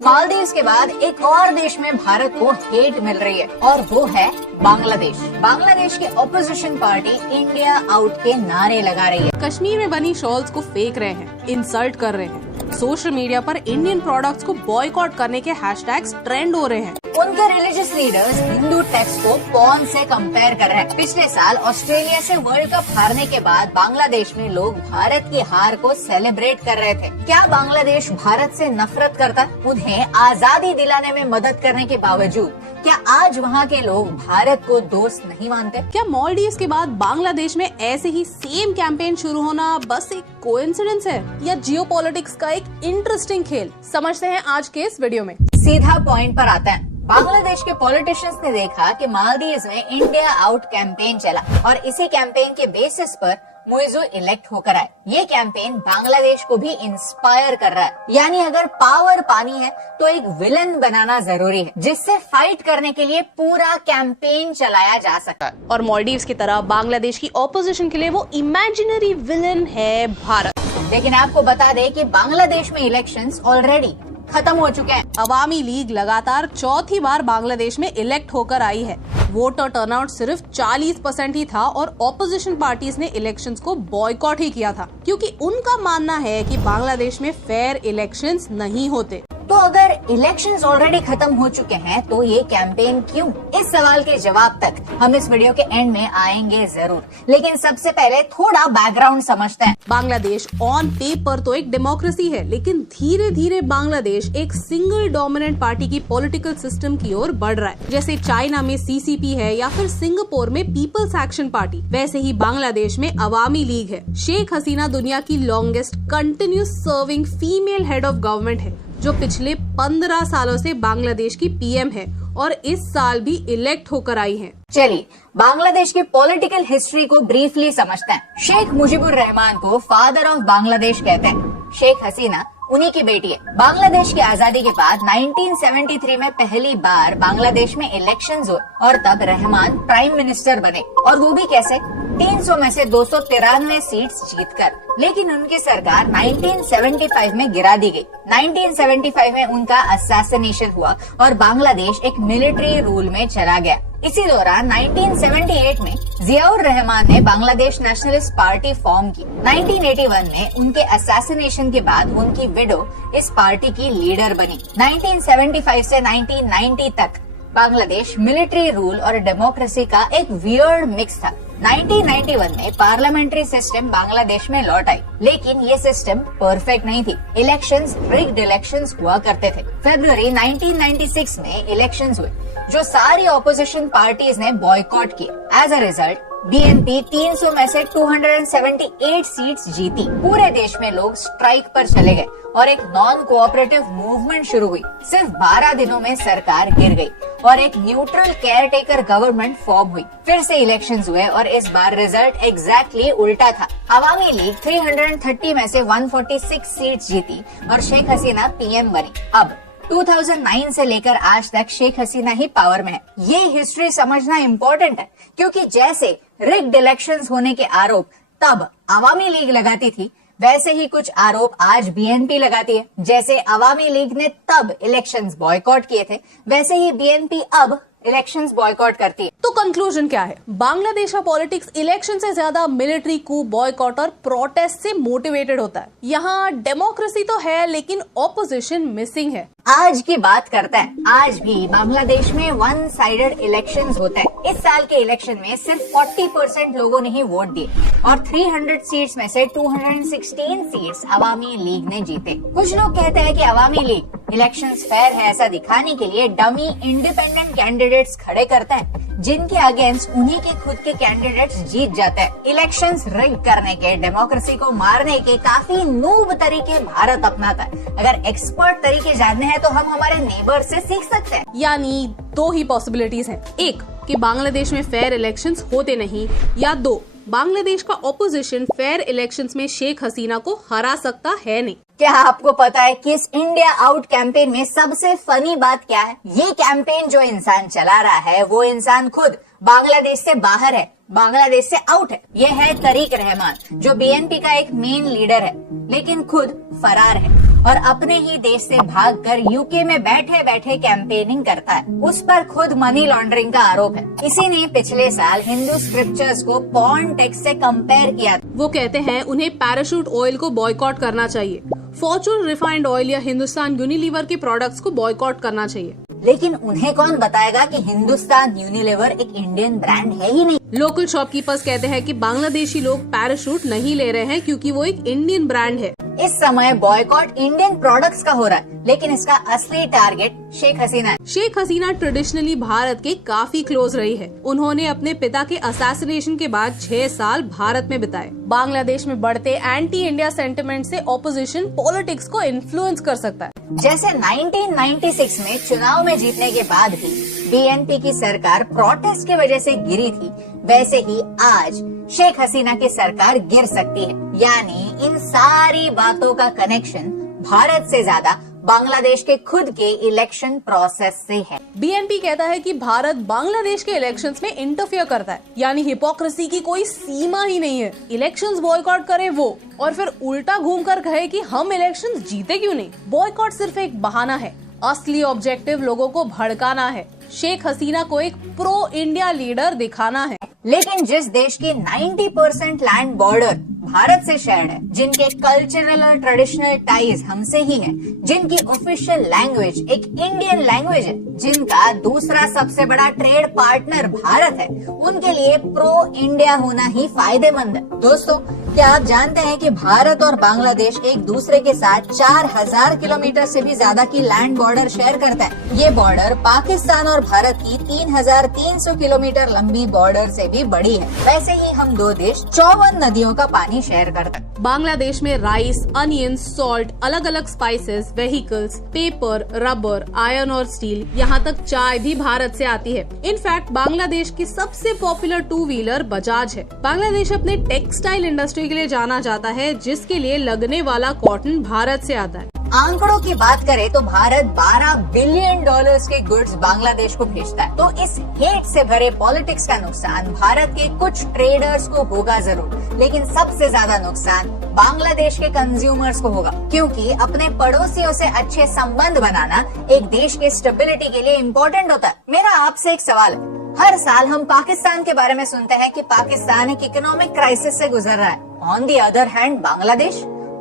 मालदीव्स के बाद एक और देश में भारत को हेट मिल रही है और वो है बांग्लादेश। बांग्लादेश की ऑपोजिशन पार्टी इंडिया आउट के नारे लगा रही है। कश्मीर में बनी शॉल्स को फेंक रहे हैं, इंसल्ट कर रहे हैं। सोशल मीडिया पर इंडियन प्रोडक्ट्स को बॉयकॉट करने के हैशटैग्स ट्रेंड हो रहे हैं। उनके रिलीजियस लीडर्स हिंदू टेक्स्ट को पॉर्न से कंपेयर कर रहे हैं। पिछले साल ऑस्ट्रेलिया से वर्ल्ड कप हारने के बाद बांग्लादेश में लोग भारत की हार को सेलिब्रेट कर रहे थे। क्या बांग्लादेश भारत से नफरत करता? उन्हें आजादी दिलाने में मदद करने के बावजूद क्या आज वहाँ के लोग भारत को दोस्त नहीं मानते? क्या मालदीव्स के बाद बांग्लादेश में ऐसे ही सेम कैंपेन शुरू होना बस एक कोइंसिडेंस है या जियोपॉलिटिक्स का एक इंटरेस्टिंग खेल? समझते हैं आज के इस वीडियो में। सीधा पॉइंट पर आता है। बांग्लादेश के पॉलिटिशियंस ने देखा कि मालदीव्स में इंडिया आउट कैंपेन चला और इसी कैंपेन के बेसिस पर मुइज़्ज़ू इलेक्ट होकर आए। ये कैंपेन बांग्लादेश को भी इंस्पायर कर रहा है। यानी अगर पावर पानी है तो एक विलन बनाना जरूरी है जिससे फाइट करने के लिए पूरा कैंपेन चलाया जा सकता है। और मालदीव्स की तरह बांग्लादेश की ऑपोजिशन के लिए वो इमेजिनरी विलन है भारत। लेकिन आपको बता दें कि बांग्लादेश में इलेक्शंस ऑलरेडी खत्म हो चुके हैं। अवामी लीग लगातार चौथी बार बांग्लादेश में इलेक्ट होकर आई है। वोटर टर्नआउट सिर्फ 40% ही था और ऑपोजिशन पार्टीज ने इलेक्शंस को बॉयकॉट ही किया था क्योंकि उनका मानना है कि बांग्लादेश में फेयर इलेक्शंस नहीं होते। तो अगर इलेक्शंस ऑलरेडी खत्म हो चुके हैं तो ये कैंपेन क्यों? इस सवाल के जवाब तक हम इस वीडियो के एंड में आएंगे जरूर, लेकिन सबसे पहले थोड़ा बैकग्राउंड समझते हैं। बांग्लादेश ऑन पेपर तो एक डेमोक्रेसी है, लेकिन धीरे धीरे बांग्लादेश एक सिंगल डोमिनेंट पार्टी की पॉलिटिकल सिस्टम की ओर बढ़ रहा है। जैसे चाइना में सीसीपी है या फिर सिंगापुर में पीपल्स एक्शन पार्टी, वैसे ही बांग्लादेश में अवामी लीग है। शेख हसीना दुनिया की longest continuous serving female head of government है जो पिछले 15 सालों से बांग्लादेश की पीएम है और इस साल भी इलेक्ट होकर आई हैं। चलिए बांग्लादेश की पॉलिटिकल हिस्ट्री को ब्रीफली समझते हैं। शेख मुजीबुर रहमान को फादर ऑफ बांग्लादेश कहते हैं। शेख हसीना उन्हीं की बेटी है। बांग्लादेश की आजादी के बाद 1973 में पहली बार बांग्लादेश में इलेक्शंस हुए और तब रहमान प्राइम मिनिस्टर बने, और वो भी कैसे? 300 में से 293 सीट्स जीतकर। लेकिन उनकी सरकार 1975 में गिरा दी गई। 1975 में उनका असैसिनेशन हुआ और बांग्लादेश एक मिलिट्री रूल में चला गया। इसी दौरान 1978 में जियाउर रहमान ने बांग्लादेश नेशनलिस्ट पार्टी फॉर्म की। 1981 में उनके असैसिनेशन के बाद उनकी विडो इस पार्टी की लीडर बनी। 1975 से 1990 तक बांग्लादेश मिलिट्री रूल और डेमोक्रेसी का एक वियर्ड मिक्स था। 1991 में पार्लियामेंट्री सिस्टम बांग्लादेश में लौट आई, लेकिन ये सिस्टम परफेक्ट नहीं थी। इलेक्शंस रिग्ड इलेक्शंस हुआ करते थे। फरवरी 1996 में इलेक्शंस हुए जो सारी ऑपोजिशन पार्टीज ने बॉयकॉट किए। एज अ रिजल्ट बीएनपी 300 में से 278 सीट्स जीती। पूरे देश में लोग स्ट्राइक पर चले गए और एक नॉन कोऑपरेटिव मूवमेंट शुरू हुई। सिर्फ 12 दिनों में सरकार गिर गई और एक न्यूट्रल केयरटेकर गवर्नमेंट फॉर्म हुई। फिर से इलेक्शंस हुए और इस बार रिजल्ट एग्जैक्टली उल्टा था। अवामी लीग 330 में से 146 सीट्स जीती और शेख हसीना पीएम बनी। अब 2009 से लेकर आज तक शेख हसीना ही पावर में है। ये हिस्ट्री समझना इम्पोर्टेंट है क्योंकि जैसे रिग्ड इलेक्शंस होने के आरोप तब अवामी लीग लगाती थी, वैसे ही कुछ आरोप आज बीएनपी लगाती है। जैसे अवामी लीग ने तब इलेक्शंस बॉयकॉट किए थे, वैसे ही बीएनपी अब इलेक्शंस बॉयकॉट करती है। तो कंक्लूजन क्या है? बांग्लादेश का पॉलिटिक्स इलेक्शन से ज्यादा मिलिट्री कू, बॉयकॉट और प्रोटेस्ट से मोटिवेटेड होता है। यहाँ डेमोक्रेसी तो है लेकिन ऑपोजिशन मिसिंग है। आज की बात करते हैं। आज भी बांग्लादेश में वन साइडेड इलेक्शंस होते हैं। इस साल के इलेक्शन में सिर्फ 40% लोगों ने ही वोट दिए और 300 सीट्स में से 216 सीट्स अवामी लीग ने जीते। कुछ लोग कहते हैं कि अवामी लीग इलेक्शंस फेयर है ऐसा दिखाने के लिए डमी इंडिपेंडेंट कैंडिडेट्स खड़े करता है जिनके अगेंस्ट उन्हीं के खुद के कैंडिडेट्स जीत जाते हैं। इलेक्शंस रिग करने के, डेमोक्रेसी को मारने के काफी नूब तरीके भारत अपनाता है। अगर एक्सपर्ट तरीके जानने हैं तो हम हमारे नेबर से सीख सकते हैं। यानी दो ही पॉसिबिलिटीज हैं। एक कि बांग्लादेश में फेयर इलेक्शंस होते नहीं, या दो बांग्लादेश का ऑपोजिशन फेयर इलेक्शंस में शेख हसीना को हरा सकता है नहीं। क्या आपको पता है कि इस इंडिया आउट कैंपेन में सबसे फनी बात क्या है? ये कैंपेन जो इंसान चला रहा है वो इंसान खुद बांग्लादेश से बाहर है, बांग्लादेश से आउट है। ये है तरीक रहमान जो बीएनपी का एक मेन लीडर है लेकिन खुद फरार है। और अपने ही देश से भागकर यूके में बैठे बैठे कैंपेनिंग करता है। उस पर खुद मनी लॉन्ड्रिंग का आरोप है। इसी ने पिछले साल हिंदू स्क्रिप्चर्स को पॉर्न टेक्स्ट से कंपेयर किया। वो कहते हैं उन्हें पैराशूट ऑयल को बॉयकॉट करना चाहिए, फॉर्चून रिफाइंड ऑयल या हिंदुस्तान यूनिलीवर के प्रोडक्ट्स को बॉयकॉट करना चाहिए। लेकिन उन्हें कौन बताएगा कि हिंदुस्तान यूनिलीवर एक इंडियन ब्रांड है ही नहीं। लोकल शॉपकीपर्स कहते हैं कि बांग्लादेशी लोग पैराशूट नहीं ले रहे हैं क्योंकि वो एक इंडियन ब्रांड है। इस समय बॉयकॉट इंडियन प्रोडक्ट्स का हो रहा है, लेकिन इसका असली टारगेट शेख हसीना है। शेख हसीना ट्रेडिशनली भारत के काफी क्लोज रही है। उन्होंने अपने पिता के असैसिनेशन के बाद 6 साल भारत में बिताए। बांग्लादेश में बढ़ते एंटी इंडिया सेंटिमेंट से ऑपोजिशन पॉलिटिक्स को इन्फ्लुएंस कर सकता है। जैसे 1996 में चुनाव में जीतने के बाद भी बीएनपी की सरकार प्रोटेस्ट की वजह से गिरी थी, वैसे ही आज शेख हसीना की सरकार गिर सकती है। यानी इन सारी बातों का कनेक्शन भारत से ज्यादा बांग्लादेश के खुद के इलेक्शन प्रोसेस से है। बीएनपी कहता है कि भारत बांग्लादेश के इलेक्शंस में इंटरफियर करता है, यानी हिपोक्रेसी की कोई सीमा ही नहीं है। इलेक्शंस बॉयकॉट करे वो, और फिर उल्टा घूमकर कहे कि हम इलेक्शंस जीते क्यों नहीं। बॉयकॉट सिर्फ एक बहाना है, असली ऑब्जेक्टिव लोगों को भड़काना है, शेख हसीना को एक प्रो इंडिया लीडर दिखाना है। लेकिन जिस देश की 90% लैंड बॉर्डर भारत से शेयर्ड है, जिनके कल्चरल और ट्रेडिशनल टाइज हमसे ही हैं, जिनकी ऑफिशियल लैंग्वेज एक इंडियन लैंग्वेज है, जिनका दूसरा सबसे बड़ा ट्रेड पार्टनर भारत है, उनके लिए प्रो इंडिया होना ही फायदेमंद है। दोस्तों, क्या आप जानते हैं कि भारत और बांग्लादेश एक दूसरे के साथ 4000 किलोमीटर से भी ज्यादा की लैंड बॉर्डर शेयर करता है। ये बॉर्डर पाकिस्तान और भारत की 3300 किलोमीटर लंबी बॉर्डर से भी बड़ी है। वैसे ही हम दो देश 54 नदियों का पानी शेयर करते हैं। बांग्लादेश में राइस, अनियन, सॉल्ट, अलग अलग spices, vehicles, paper, rubber, iron और स्टील, यहाँ तक चाय भी भारत से आती है। इनफैक्ट बांग्लादेश की सबसे पॉपुलर 2 व्हीलर बजाज है। बांग्लादेश अपने टेक्सटाइल इंडस्ट्री के लिए जाना जाता है, जिसके लिए लगने वाला कॉटन भारत से आता है। आंकड़ों की बात करें तो भारत $12 बिलियन के गुड्स बांग्लादेश को भेजता है। तो इस हेट से भरे पॉलिटिक्स का नुकसान भारत के कुछ ट्रेडर्स को होगा जरूर, लेकिन सबसे ज्यादा नुकसान बांग्लादेश के कंज्यूमर्स को होगा, क्योंकि अपने पड़ोसियों से अच्छे संबंध बनाना एक देश के स्टेबिलिटी के लिए इम्पोर्टेंट होता है। मेरा आपसे एक सवाल है, हर साल हम पाकिस्तान के बारे में सुनते हैं कि पाकिस्तान एक इकोनॉमिक क्राइसिस से गुजर रहा है। On the other hand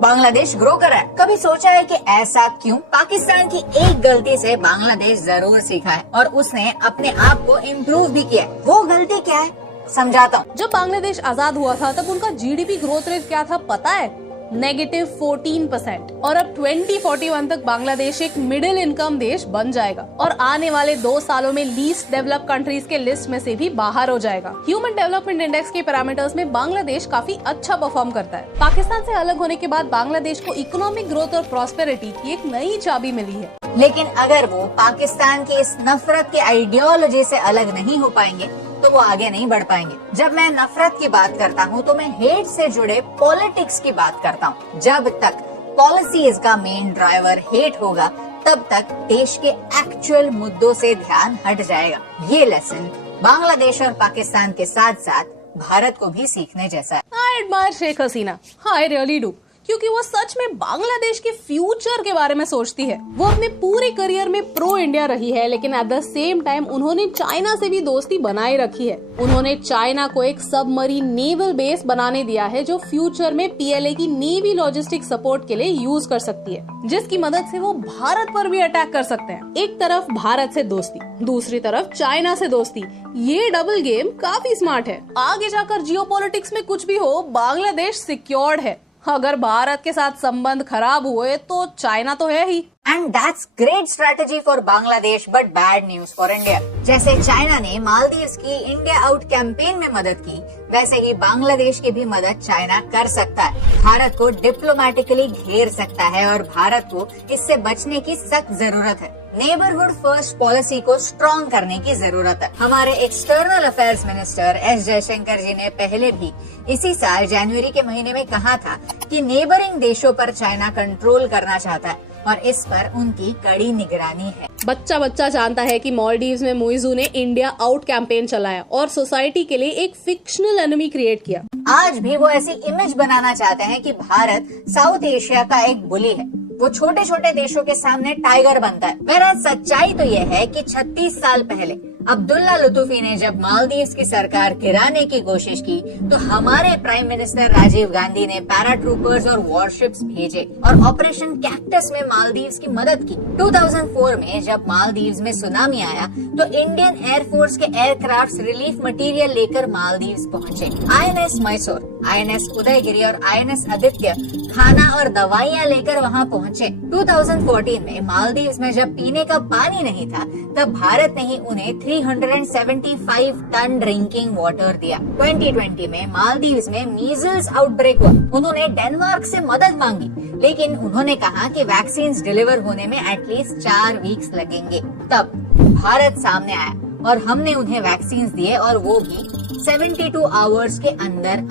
Bangladesh grow कर रहा है। कभी सोचा है कि ऐसा क्यों? पाकिस्तान की एक गलती से बांग्लादेश जरूर सीखा है और उसने अपने आप को इम्प्रूव भी किया है। वो गलती क्या है, समझाता हूँ। जब बांग्लादेश आजाद हुआ था तब उनका जीडीपी ग्रोथ रेट क्या था पता है? -14%। और अब 2041 तक बांग्लादेश एक मिडिल इनकम देश बन जाएगा और आने वाले 2 सालों में लीस्ट डेवलप कंट्रीज के लिस्ट में से भी बाहर हो जाएगा। ह्यूमन डेवलपमेंट इंडेक्स के पैरामीटर्स में बांग्लादेश काफी अच्छा परफॉर्म करता है। पाकिस्तान से अलग होने के बाद बांग्लादेश को इकोनॉमिक ग्रोथ और प्रॉस्पेरिटी की एक नई चाबी मिली है। लेकिन अगर वो पाकिस्तान की इस नफरत के आइडियोलॉजी से अलग नहीं हो पाएंगे तो वो आगे नहीं बढ़ पाएंगे। जब मैं नफरत की बात करता हूँ तो मैं हेट से जुड़े पॉलिटिक्स की बात करता हूँ। जब तक पॉलिसीज का मेन ड्राइवर हेट होगा तब तक देश के एक्चुअल मुद्दों से ध्यान हट जाएगा। ये लेसन बांग्लादेश और पाकिस्तान के साथ साथ भारत को भी सीखने जैसा है। I admire Sheikh Hasina, I really do, क्योंकि वो सच में बांग्लादेश के फ्यूचर के बारे में सोचती है। वो अपने पूरे करियर में प्रो इंडिया रही है, लेकिन एट द सेम टाइम उन्होंने चाइना से भी दोस्ती बनाए रखी है। उन्होंने चाइना को एक सबमरीन नेवल बेस बनाने दिया है जो फ्यूचर में पीएलए की नेवी लॉजिस्टिक सपोर्ट के लिए यूज कर सकती है, जिसकी मदद से वो भारत पर भी अटैक कर सकते हैं। एक तरफ भारत से दोस्ती, दूसरी तरफ चाइना से दोस्ती। ये डबल गेम काफी स्मार्ट है। आगे जाकर जियोपॉलिटिक्स में कुछ भी हो, बांग्लादेश सिक्योर्ड है। अगर भारत के साथ संबंध खराब हुए तो चाइना तो है ही। And that's great strategy for Bangladesh but bad news for India. जैसे चाइना ने मालदीव्स की इंडिया आउट कैंपेन में मदद की, वैसे ही बांग्लादेश की भी मदद चाइना कर सकता है। भारत को डिप्लोमेटिकली घेर सकता है और भारत को इससे बचने की सख्त जरूरत है। नेबरहुड फर्स्ट पॉलिसी को स्ट्रॉन्ग करने की जरूरत है। हमारे external affairs minister S Jaishankar ji ने पहले भी इसी साल जनवरी के महीने में कहा था कि नेबरिंग देशों पर चाइना कंट्रोल करना चाहता है और इस पर उनकी कड़ी निगरानी है। बच्चा जानता है कि मालदीव्स में मुइजू ने इंडिया आउट कैंपेन चलाया और सोसाइटी के लिए एक फिक्शनल एनिमी क्रिएट किया। आज भी वो ऐसी इमेज बनाना चाहते हैं कि भारत साउथ एशिया का एक बुली है। वो छोटे छोटे देशों के सामने टाइगर बनता है। बहरहाल सच्चाई तो यह है कि 36 साल पहले अब्दुल्ला लुतुफी ने जब मालदीव्स की सरकार गिराने की कोशिश की तो हमारे प्राइम मिनिस्टर राजीव गांधी ने पैराट्रूपर्स और वॉरशिप्स भेजे और ऑपरेशन कैक्टस में मालदीव्स की मदद की। 2004 में जब मालदीव्स में सुनामी आया तो इंडियन एयरफोर्स के एयरक्राफ्ट रिलीफ मटेरियल लेकर मालदीव्स पहुंचे। INS मैसूर, INS उदयगिरी और INS आदित्य खाना और दवाइयां लेकर वहां पहुंचे। 2014 में मालदीव्स में जब पीने का पानी नहीं था तब भारत ने ही उन्हें 375 टन ड्रिंकिंग वाटर दिया। 2020 में मालदीव्स में मीजल्स आउटब्रेक हुआ। उन्होंने डेनमार्क से मदद मांगी, लेकिन उन्होंने कहा कि वैक्सीन डिलीवर होने में एटलीस्ट 4 वीक्स लगेंगे। तब भारत सामने आया और हमने उन्हें वैक्सीन दिए और वो भी 72 आवर्स के अंदर।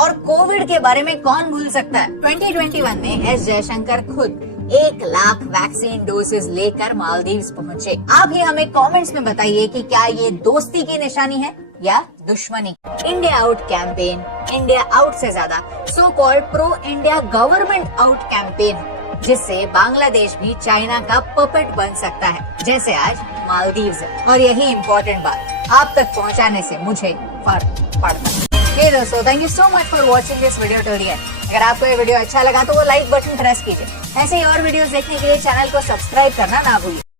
और कोविड के बारे में कौन भूल सकता है। 2021 में एस जयशंकर खुद 1 लाख वैक्सीन डोसेज लेकर मालदीव्स पहुंचे। आप ही हमें कमेंट्स में बताइए कि क्या ये दोस्ती की निशानी है या दुश्मनी। India out campaign India out से ज्यादा so called pro India government out campaign, जिससे बांग्लादेश भी चाइना का पपेट बन सकता है, जैसे आज मालदीव्स है। और यही इम्पोर्टेंट बात आप तक पहुंचाने से मुझे फर्क पड़ता है। हे दोस्तों, thank you so much for watching this video till the end. अगर आपको ये वीडियो अच्छा लगा तो वो लाइक बटन प्रेस कीजिए। ऐसे ही और वीडियोस देखने के लिए चैनल को सब्सक्राइब करना ना भूलिए।